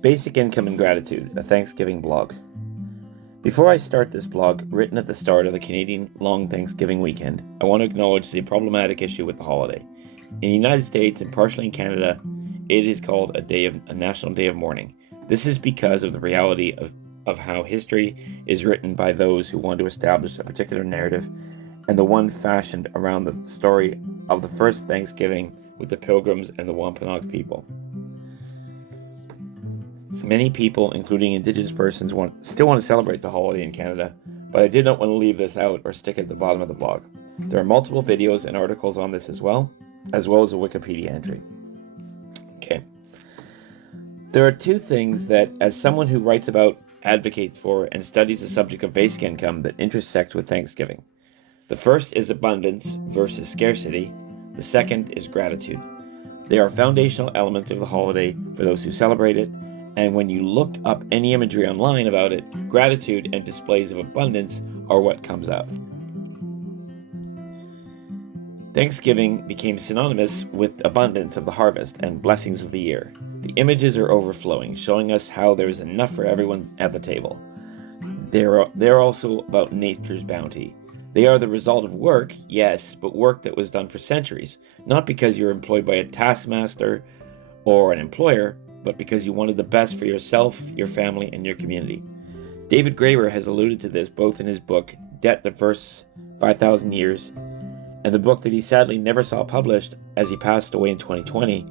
Basic Income and Gratitude, a Thanksgiving blog. Before I start this blog, written at the start of the Canadian long Thanksgiving weekend, I want to acknowledge the problematic issue with the holiday. In the United States and partially in Canada, it is called a National Day of Mourning. This is because of the reality of how history is written by those who want to establish a particular narrative, and the one fashioned around the story of the first Thanksgiving with the Pilgrims and the Wampanoag people. Many people, including Indigenous persons, still want to celebrate the holiday in Canada, but I did not want to leave this out or stick it at the bottom of the blog. There are multiple videos and articles on this as well as a Wikipedia entry. Okay. There are two things that, as someone who writes about, advocates for, and studies the subject of basic income, that intersects with Thanksgiving. The first is abundance versus scarcity. The second is gratitude. They are foundational elements of the holiday for those who celebrate it, and when you look up any imagery online about it, gratitude and displays of abundance are what comes up. Thanksgiving became synonymous with abundance of the harvest and blessings of the year. The images are overflowing, showing us how there is enough for everyone at the table. They're also about nature's bounty. They are the result of work, yes, but work that was done for centuries, not because you're employed by a taskmaster or an employer, but because you wanted the best for yourself, your family, and your community. David Graeber has alluded to this both in his book, Debt the First 5,000 Years, and the book that he sadly never saw published as he passed away in 2020,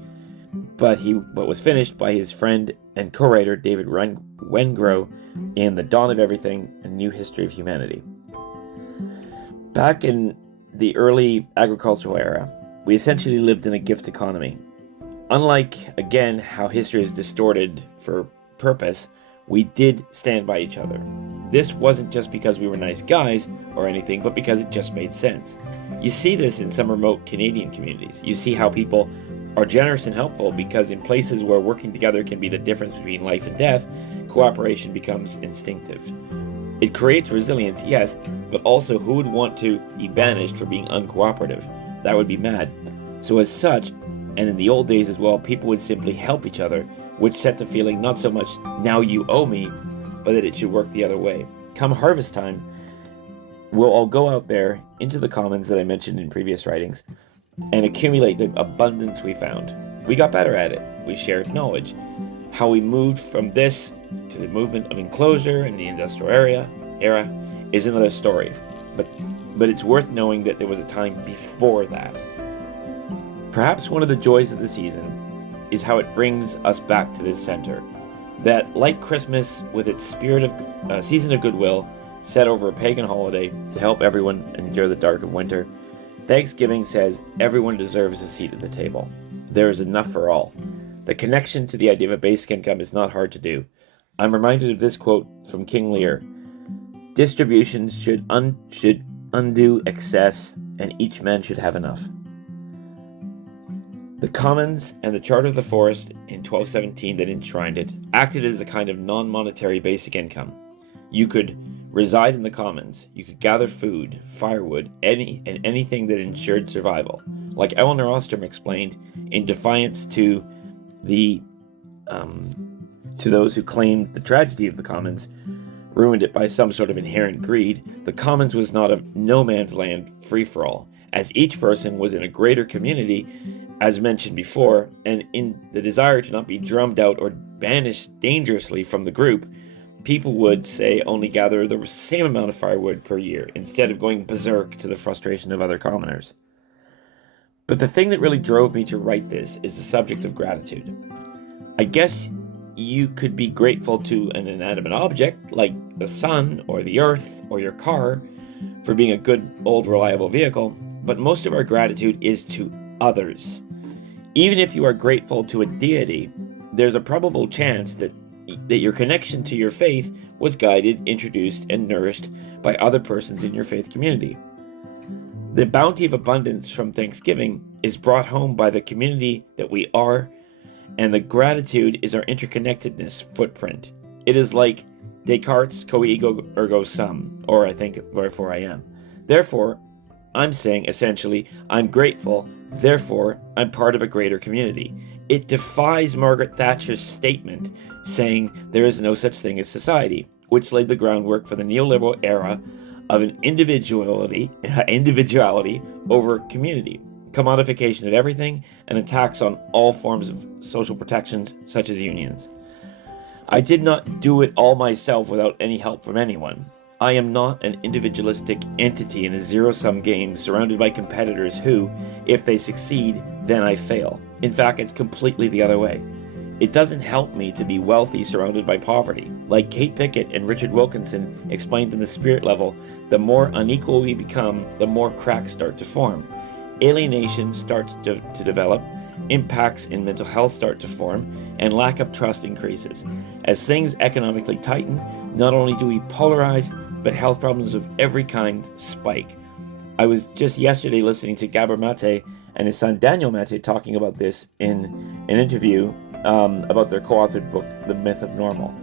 but was finished by his friend and co-writer David Wengrow in The Dawn of Everything, A New History of Humanity. Back in the early agricultural era, we essentially lived in a gift economy. Unlike, again, how history is distorted for purpose, we did stand by each other. This wasn't just because we were nice guys or anything, but because it just made sense. You see this in some remote Canadian communities. You see how people are generous and helpful because in places where working together can be the difference between life and death, cooperation becomes instinctive. It creates resilience, yes, but also who would want to be banished for being uncooperative? That would be mad. So as such, and in the old days as well, people would simply help each other, which set the feeling not so much, now you owe me, but that it should work the other way. Come harvest time, we'll all go out there into the commons that I mentioned in previous writings and accumulate the abundance we found. We got better at it. We shared knowledge. How we moved from this to the movement of enclosure in the industrial era is another story, but it's worth knowing that there was a time before that. Perhaps one of the joys of the season is how it brings us back to this center, that like Christmas with its spirit of season of goodwill set over a pagan holiday to help everyone endure the dark of winter, Thanksgiving says everyone deserves a seat at the table. There is enough for all. The connection to the idea of a basic income is not hard to do. I'm reminded of this quote from King Lear: "Distributions should undo excess, and each man should have enough." The Commons and the Charter of the Forest in 1217 that enshrined it acted as a kind of non-monetary basic income. You could reside in the Commons, you could gather food, firewood, anything that ensured survival. Like Eleanor Ostrom explained, in defiance to those who claimed the tragedy of the Commons ruined it by some sort of inherent greed, the Commons was not a no man's land free-for-all, as each person was in a greater community, as mentioned before, and in the desire to not be drummed out or banished dangerously from the group, people would, say, only gather the same amount of firewood per year, instead of going berserk to the frustration of other commoners. But the thing that really drove me to write this is the subject of gratitude. I guess you could be grateful to an inanimate object, like the sun or the earth or your car, for being a good, old, reliable vehicle, but most of our gratitude is to others. Even if you are grateful to a deity, there's a probable chance that your connection to your faith was guided, introduced, and nourished by other persons in your faith community. The bounty of abundance from Thanksgiving is brought home by the community that we are, and the gratitude is our interconnectedness footprint. It is like Descartes' co-ego ergo sum, or I think therefore I am. Therefore, I'm saying essentially, I'm grateful, therefore I'm part of a greater community. It defies Margaret Thatcher's statement saying there is no such thing as society, which laid the groundwork for the neoliberal era of an individuality over community, commodification of everything, and attacks on all forms of social protections, such as unions. I did not do it all myself without any help from anyone. I am not an individualistic entity in a zero-sum game surrounded by competitors who, if they succeed, then I fail. In fact, it's completely the other way. It doesn't help me to be wealthy surrounded by poverty. Like Kate Pickett and Richard Wilkinson explained in The Spirit Level, the more unequal we become, the more cracks start to form. Alienation starts to develop, impacts in mental health start to form, and lack of trust increases. As things economically tighten, not only do we polarize, but health problems of every kind spike. I was just yesterday listening to Gabor Mate and his son Daniel Mate talking about this in an interview about their co-authored book, The Myth of Normal.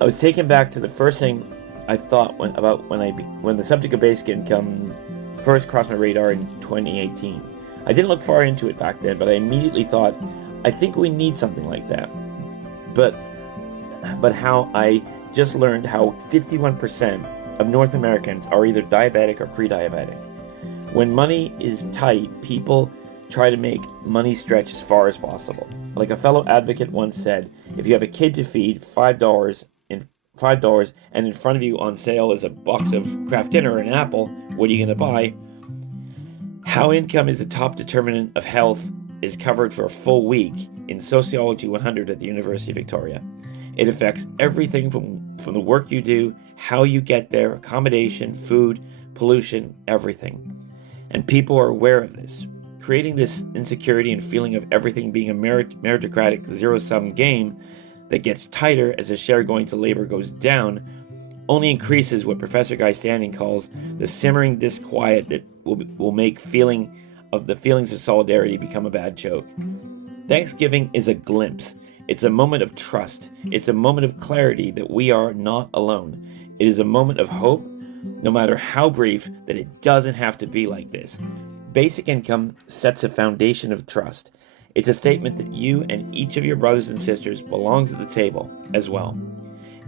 I was taken back to the first thing I thought when the subject of basic income first crossed my radar in 2018. I didn't look far into it back then, but I immediately thought, I think we need something like that. But how I just learned how 51% of North Americans are either diabetic or pre-diabetic. When money is tight, people try to make money stretch as far as possible. Like a fellow advocate once said, if you have a kid to feed, $5 and in front of you on sale is a box of Kraft Dinner or an apple, what are you going to buy? How income is a top determinant of health is covered for a full week in Sociology 100 at the University of Victoria. It affects everything from the work you do, how you get there, accommodation, food, pollution, everything. And people are aware of this. Creating this insecurity and feeling of everything being a meritocratic zero-sum game that gets tighter as the share going to labor goes down only increases what Professor Guy Standing calls the simmering disquiet that will make feelings of solidarity become a bad joke. Thanksgiving is a glimpse. It's a moment of trust. It's a moment of clarity that we are not alone. It is a moment of hope, no matter how brief, that it doesn't have to be like this. Basic income sets a foundation of trust. It's a statement that you and each of your brothers and sisters belongs at the table as well.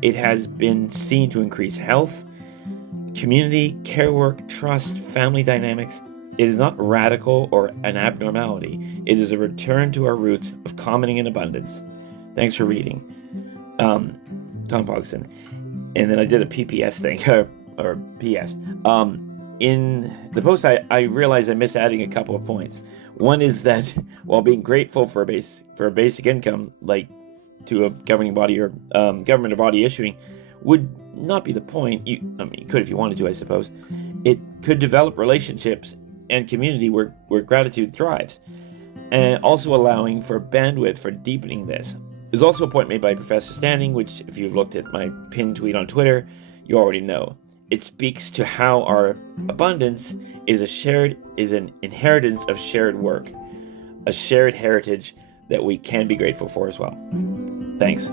It has been seen to increase health, community, care work, trust, family dynamics. It is not radical or an abnormality. It is a return to our roots of commenting in abundance. Thanks for reading. Tom Pogson. And then I did a PPS thing, or PS. In the post, I realized I missed adding a couple of points. One is that while being grateful for a basic income, like to a governing body or government or body issuing, would not be the point. You could if you wanted to, I suppose. It could develop relationships and community where gratitude thrives, and also allowing for bandwidth for deepening this. There's also a point made by Professor Standing, which if you've looked at my pinned tweet on Twitter, you already know. It speaks to how our abundance is an inheritance of shared work, a shared heritage that we can be grateful for as well. Thanks.